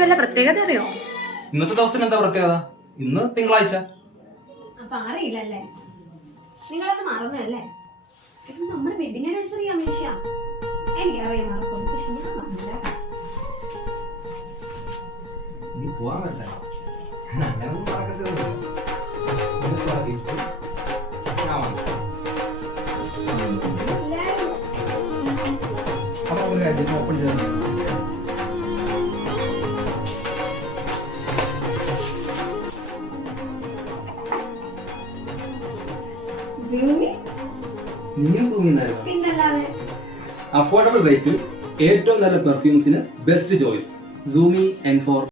വല്ല പ്രത്യേകത അറിയോ? ഇന്നത്തെ ദിവസത്തിന് എന്താ പ്രത്യേകത? ഇന്ന് തിങ്കളാഴ്ച. അപ്പൊ അറിയില്ലല്ലേ? നിങ്ങളത് മറന്നല്ലേ? ഇത് നമ്മുടെ വെഡിങ് ആനിവേഴ്സറി അമീഷ. എനിക്കറിയാൻ മറക്കും, പക്ഷെ ഞാൻ മറന്നില്ല. നീ പോവാൻ പറ്റ അങ്ങനൊന്നും മറക്കത്തില്ല. ഓപ്പൺ ചെയ്ത അഫോർഡബിൾ റേറ്റിൽ ഏറ്റവും നല്ല പെർഫ്യൂംസിന് ബെസ്റ്റ് ചോയ്സ് സൂമി N4.